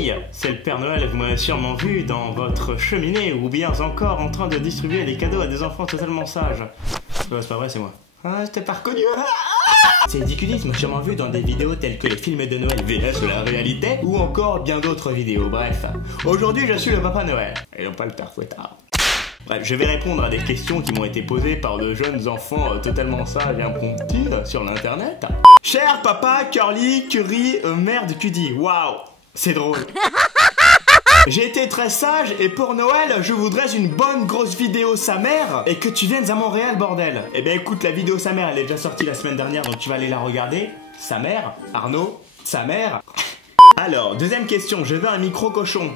Hey, c'est le Père Noël, vous m'avez sûrement vu dans votre cheminée ou bien encore en train de distribuer des cadeaux à des enfants totalement sages. C'est pas vrai, c'est moi. Ah, je t'ai pas reconnu. C'est Edicudis m'a sûrement vu dans des vidéos telles que les films de Noël vs la réalité ou encore bien d'autres vidéos. Bref, aujourd'hui je suis le Papa Noël et non pas le Père Fouettard. Bref, je vais répondre à des questions qui m'ont été posées par de jeunes enfants totalement sages et impromptus sur l'internet. Cher papa, Curly, Curry, merde, Cudi. Waouh, c'est drôle. J'ai été très sage et pour Noël, je voudrais une bonne grosse vidéo sa mère et que tu viennes à Montréal, bordel. Eh ben écoute, la vidéo sa mère, elle est déjà sortie la semaine dernière, donc tu vas aller la regarder. Sa mère, Arnaud, sa mère. Alors, deuxième question, je veux un micro cochon.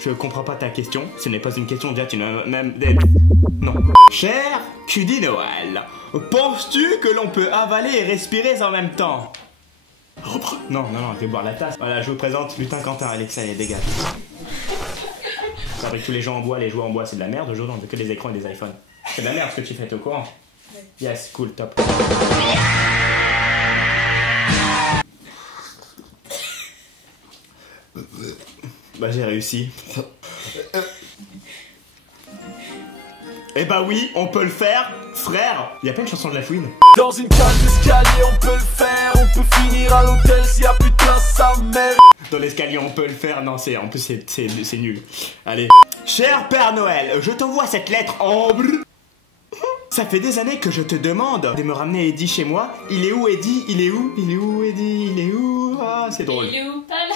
Je comprends pas ta question, ce n'est pas une question, déjà tu n'as même... Non. Cher Cudi Noël, penses-tu que l'on peut avaler et respirer en même temps? Non, je vais boire la tasse. Voilà, je vous présente Lutin Quentin, Alexa, allez, dégage. C'est vrai que tous les gens en bois, les jouets en bois, c'est de la merde. Aujourd'hui, on veut que des écrans et des iPhones. C'est de la merde ce que tu fais, t'es au courant? Yes, cool, top. Bah, j'ai réussi. Eh bah oui, on peut le faire, frère. Y'a pas une chanson de La Fouine? Dans une cage d'escalier, on peut le faire. On peut finir à l'hôtel s'il y a plus de place, sa mère. Dans l'escalier, on peut le faire. Non, en plus, c'est nul. Allez. Cher Père Noël, je t'envoie cette lettre en... Ça fait des années que je te demande de me ramener Eddie chez moi. Il est où, Eddie? Il est où? Il est où, Eddie? Il est où? Ah, c'est drôle. Il est où? Pas là.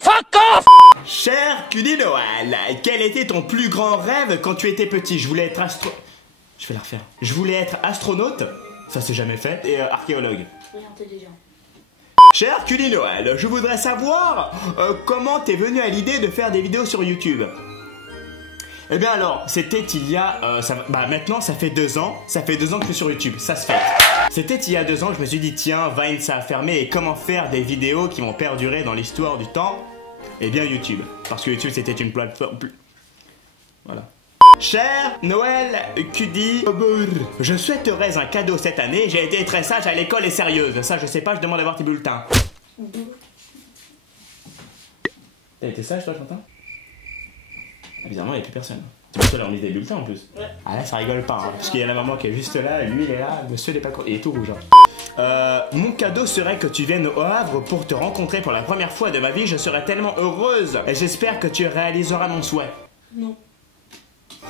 Fuck off! Cher Cudi Noël, quel était ton plus grand rêve quand tu étais petit? Je voulais être Je vais la refaire. Je voulais être astronaute, ça s'est jamais fait, et archéologue. Il est intelligent. Cher Cudi Noël, je voudrais savoir comment t'es venu à l'idée de faire des vidéos sur YouTube. Eh bien alors, c'était il y a... maintenant ça fait 2 ans. Ça fait 2 ans que je suis sur YouTube, ça se fait. C'était il y a 2 ans, je me suis dit tiens, Vine ça a fermé et comment faire des vidéos qui vont perdurer dans l'histoire du temps? Eh bien YouTube, parce que YouTube c'était une plateforme... Voilà. Cher Noël Cudi, je souhaiterais un cadeau cette année. J'ai été très sage à l'école et sérieuse. Ça je sais pas, je demande à voir tes bulletins. T'as été sage toi, Quentin? Évidemment, il n'y a plus personne. C'est pour ça qu'on lit des bulletins en plus. Ouais. Ah là, ça rigole pas, hein, parce qu'il y a la maman qui est juste là, lui il est là, monsieur il est pas... Il est tout rouge. Hein. Mon cadeau serait que tu viennes au Havre pour te rencontrer pour la première fois de ma vie. Je serais tellement heureuse et j'espère que tu réaliseras mon souhait. Non.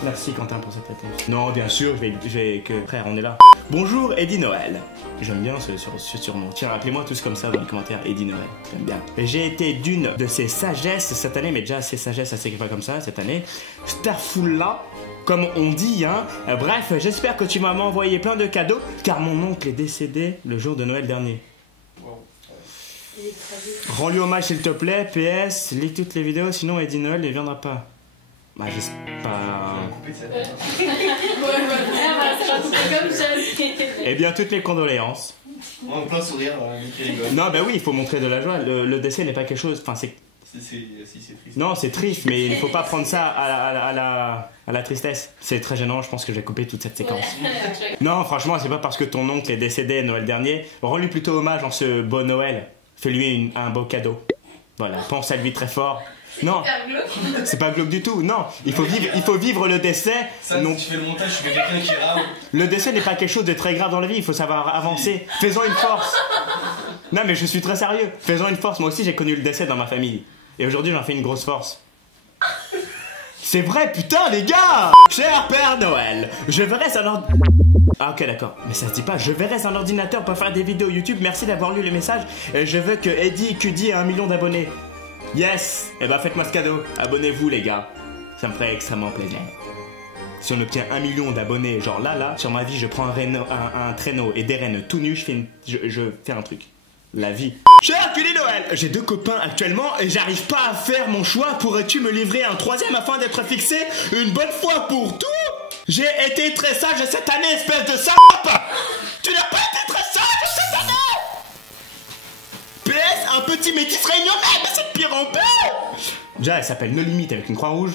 Merci Quentin pour cette réponse. Non, bien sûr, je vais que... Frère, on est là. Bonjour Eddie Noël. J'aime bien ce surnom. Tiens, appelez-moi tous comme ça dans les commentaires, Eddie Noël. J'aime bien. J'ai été d'une de ces sagesses cette année, mais déjà ces sagesses, ça s'écrit pas comme ça cette année. Starfoulla, comme on dit, hein. Bref, j'espère que tu vas m'envoyer plein de cadeaux, car mon oncle est décédé le jour de Noël dernier. Wow. Rends-lui hommage s'il te plaît. PS, lis toutes les vidéos, sinon Eddie Noël ne viendra pas. Bah j'espère pas... Eh bien toutes mes condoléances. En plein sourire, qui rigole. Non bah oui, il faut montrer de la joie. Le décès n'est pas quelque chose... Enfin c'est... Si c'est triste. Non c'est triste, mais il ne faut pas prendre ça à la tristesse. C'est très gênant, je pense que j'ai coupé toute cette séquence. Non franchement c'est pas parce que ton oncle est décédé Noël dernier. Rends-lui plutôt hommage en ce beau Noël. Fais-lui un beau cadeau. Voilà, pense à lui très fort. Non, c'est pas glauque du tout, non, il faut vivre le décès. Ça, non. Si tu fais le montage, tu fais quelqu'un qui rame. Le décès n'est pas quelque chose de très grave dans la vie, il faut savoir avancer. Faisons une force. Non mais je suis très sérieux, faisons une force, moi aussi j'ai connu le décès dans ma famille. Et aujourd'hui j'en fais une grosse force. C'est vrai, putain les gars. Cher Père Noël, je verrai ça... Ah ok d'accord, mais ça se dit pas, je verrai un ordinateur pour faire des vidéos YouTube, merci d'avoir lu le message. Et je veux que Eddie Cudi ait 1 million d'abonnés. Yes! Eh ben faites-moi ce cadeau, abonnez-vous les gars, ça me ferait extrêmement plaisir. Si on obtient 1 million d'abonnés, genre là, sur ma vie je prends un traîneau et des rennes tout nus, je fais un truc. La vie. Cher Cudi Noël, j'ai 2 copains actuellement et j'arrive pas à faire mon choix, pourrais-tu me livrer un 3e afin d'être fixé une bonne fois pour tout? J'ai été très sage cette année, espèce de salope! Tu n'as pas été très sage cette année! PS, un petit métis réunionnais, mais c'est de pire en pire! Déjà, elle s'appelle No Limite avec une croix rouge.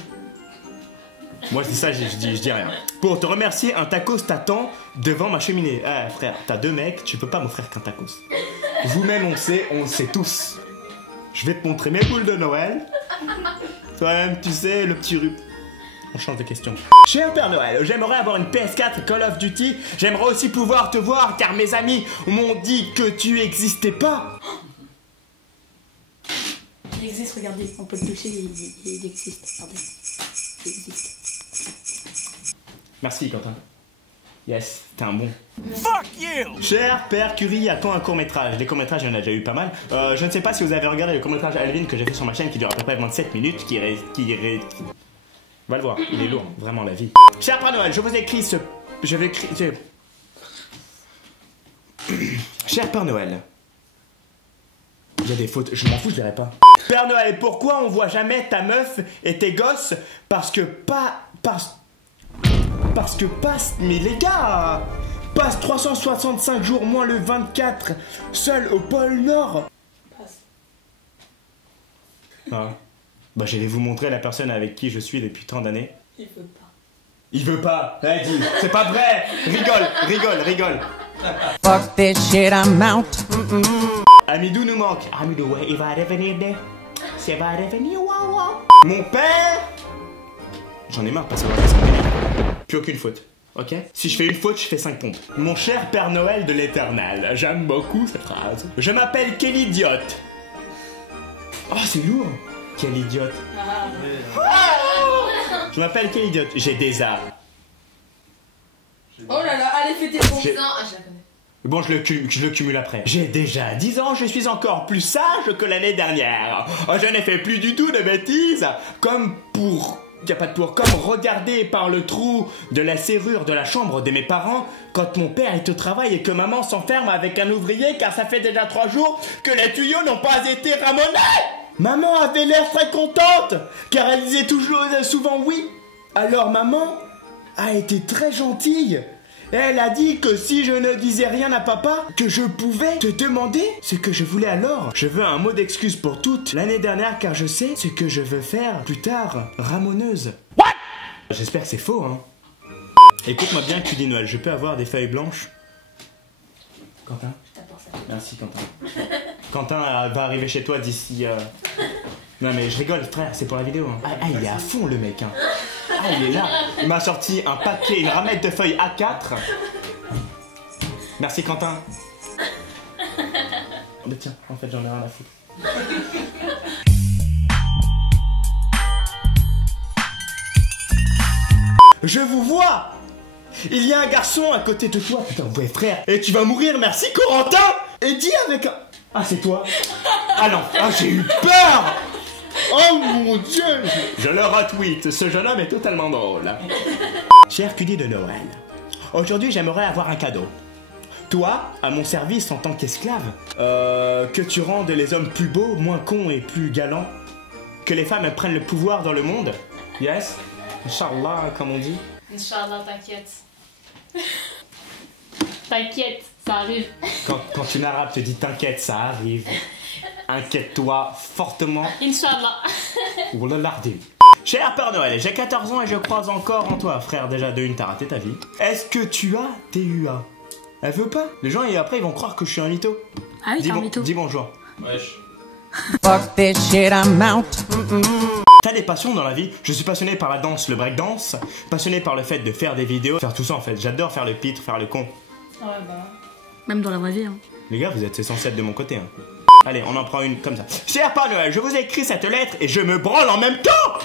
Moi, je dis ça, je dis rien. Pour te remercier, un tacos t'attend devant ma cheminée. Ah, frère, t'as 2 mecs, tu peux pas m'offrir qu'un tacos. Vous-même, on le sait tous. Je vais te montrer mes boules de Noël. Toi-même, tu sais, le petit rub. On change de question. Cher Père Noël, j'aimerais avoir une PS4 Call of Duty. J'aimerais aussi pouvoir te voir car mes amis m'ont dit que tu existais pas. Il existe, regardez, on peut le toucher, il existe. Regardez, il existe. Merci Quentin. Yes, t'es un bon. Fuck you! Cher Père Curie, attends un court-métrage. Les courts-métrages, il y en a déjà eu pas mal. Je ne sais pas si vous avez regardé le court-métrage Alvin que j'ai fait sur ma chaîne qui dure à peu près 27 minutes, Va le voir, il est lourd, vraiment la vie. Cher Père Noël, je vous écris ce... Je vais écrire... Cher Père Noël. Il y a des fautes, je m'en fous, je verrai pas. Père Noël, pourquoi on voit jamais ta meuf et tes gosses? Parce que mais les gars, passe 365 jours moins le 24, seul au pôle Nord. Passe. Ah. Bah j'allais vous montrer la personne avec qui je suis depuis tant d'années. Il veut pas. Il veut pas, dis, c'est pas vrai. Rigole. Fuck this shit, I'm out. Amidou nous manque. Amidou, ouais, il va revenir de... C'est va revenir, waouh. Mon père. J'en ai marre parce que ça m'énerve. Plus aucune faute, ok? Si je fais une faute, je fais 5 pompes. Mon cher Père Noël de l'éternel. J'aime beaucoup cette phrase. Je m'appelle quel idiote. Oh, c'est lourd. Quel idiote. Je m'appelle quel idiote. J'ai des A. Oh là là, allez, fais tes bons. Non, je la connais. Bon, je le cumule après. J'ai déjà 10 ans, je suis encore plus sage que l'année dernière. Oh, je n'ai fait plus du tout de bêtises. Comme regarder par le trou de la serrure de la chambre de mes parents quand mon père est au travail et que maman s'enferme avec un ouvrier car ça fait déjà 3 jours que les tuyaux n'ont pas été ramonés. Maman avait l'air très contente car elle disait souvent oui. Alors maman a été très gentille. Elle a dit que si je ne disais rien à papa, que je pouvais te demander ce que je voulais alors. Je veux un mot d'excuse pour toute l'année dernière car je sais ce que je veux faire plus tard, ramoneuse. What? J'espère que c'est faux, hein. Écoute-moi bien, Cudy Noël, je peux avoir des feuilles blanches? Quentin? Merci, Quentin. Quentin va arriver chez toi d'ici... Non mais je rigole, frère, c'est pour la vidéo. Hein. Ah, il est à fond, le mec, hein. Ah, il est là. Il m'a sorti un paquet, une ramette de feuilles A4. Merci, Quentin. Mais tiens, en fait, j'en ai rien à foutre. Je vous vois. Il y a un garçon à côté de toi. Putain, ouais, frère. Et tu vas mourir, merci, Corentin. Et dis avec un... Ah, c'est toi. Ah non, ah, j'ai eu peur. Oh mon Dieu. Je le retweet, ce jeune homme est totalement drôle. Cher Cudy de Noël, aujourd'hui j'aimerais avoir un cadeau. Toi, à mon service en tant qu'esclave, que tu rendes les hommes plus beaux, moins cons et plus galants. Que les femmes prennent le pouvoir dans le monde. Yes. Inch'Allah, comme on dit. Inch'Allah, t'inquiète. T'inquiète, ça arrive. Quand une arabe te dit t'inquiète, ça arrive. Inquiète-toi fortement. Inch'Allah. Cher Père Noël, j'ai 14 ans et je crois encore en toi, frère. Déjà de une, t'as raté ta vie. Est-ce que tu as TUA? Elle veut pas. Les gens, et après, ils vont croire que je suis un mytho. Ah oui, t'es un mytho. Dis bonjour. Wesh. Fuck this shit, I'm out. T'as des passions dans la vie. Je suis passionné par la danse, le breakdance. Passionné par le fait de faire des vidéos. Faire tout ça, en fait. J'adore faire le pitre, faire le con. Ouais, bah... Même dans la vraie vie, hein. Les gars, vous êtes censés être de mon côté, hein. Allez, on en prend une comme ça. Cher Père Noël, je vous ai écrit cette lettre et je me branle en même temps.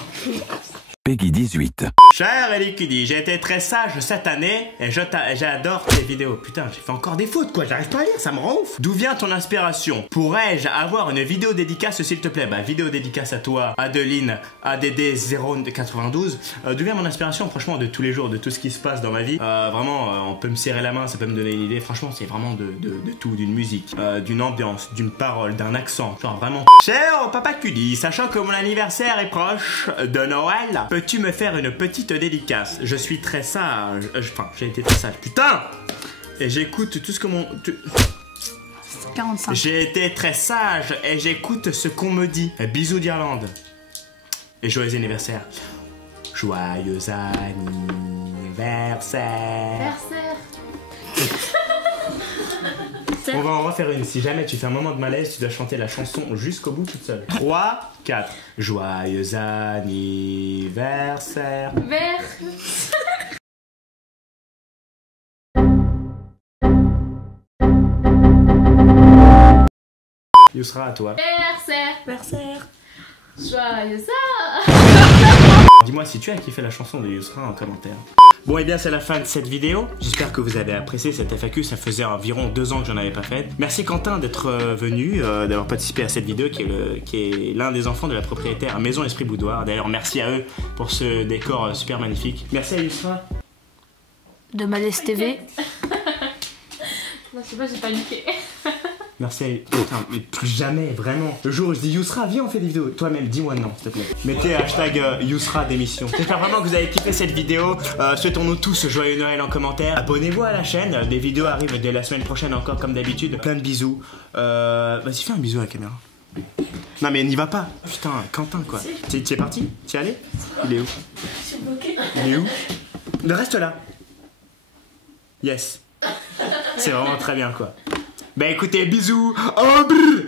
Peggy 18. Cher Eli Cudy, j'ai été très sage cette année et j'adore tes vidéos. Putain, j'ai fait encore des fautes, quoi. J'arrive pas à lire, ça me rend ouf. D'où vient ton inspiration? Pourrais-je avoir une vidéo dédicace, s'il te plaît? Bah, vidéo dédicace à toi, Adeline, ADD092. D'où vient mon inspiration? Franchement, de tous les jours, de tout ce qui se passe dans ma vie. Vraiment, on peut me serrer la main, ça peut me donner une idée. Franchement, c'est vraiment de tout, d'une musique, d'une ambiance, d'une parole, d'un accent. Genre vraiment. Cher Papa Cudy, sachant que mon anniversaire est proche de Noël, peux-tu me faire une petite dédicace? Je suis très sage. Enfin, j'ai été très sage. Putain! Et j'écoute tout ce que mon... 45. J'ai été très sage et j'écoute ce qu'on me dit. Bisous d'Irlande. Et joyeux anniversaire. Joyeux anniversaire. On va faire une. Si jamais tu fais un moment de malaise, tu dois chanter la chanson jusqu'au bout toute seule. 3, 4. Joyeux anniversaire. Vert. Yousra, à toi. Anniversaire. Joyeux Dis-moi si tu as kiffé la chanson de Yousra en commentaire. Bon et bien c'est la fin de cette vidéo. J'espère que vous avez apprécié cette FAQ. Ça faisait environ 2 ans que j'en avais pas fait. Merci Quentin d'être venu, d'avoir participé à cette vidéo qui est l'un des enfants de la propriétaire Maison Esprit Boudoir. D'ailleurs merci à eux pour ce décor super magnifique. Merci à Yousra. De Malaise TV. Non, je sais pas, j'ai paniqué. Merci à... Putain, mais plus jamais, vraiment. Le jour où je dis Yousra, viens on fait des vidéos. Toi-même, dis-moi non, s'il te plaît. Mettez hashtag Yousra d'émission. J'espère vraiment que vous avez kiffé cette vidéo. Souhaitons-nous tous joyeux Noël en commentaire. Abonnez-vous à la chaîne. Des vidéos arrivent dès la semaine prochaine encore comme d'habitude. Plein de bisous. Vas-y, fais un bisou à la caméra. Non mais n'y va pas. Putain, Quentin quoi. Tu es parti? Tu es allé? Il est où? Je suis bloquée. Il est où? Reste là. Yes. C'est vraiment très bien quoi. Bah écoutez, bisous. Oh, brrr.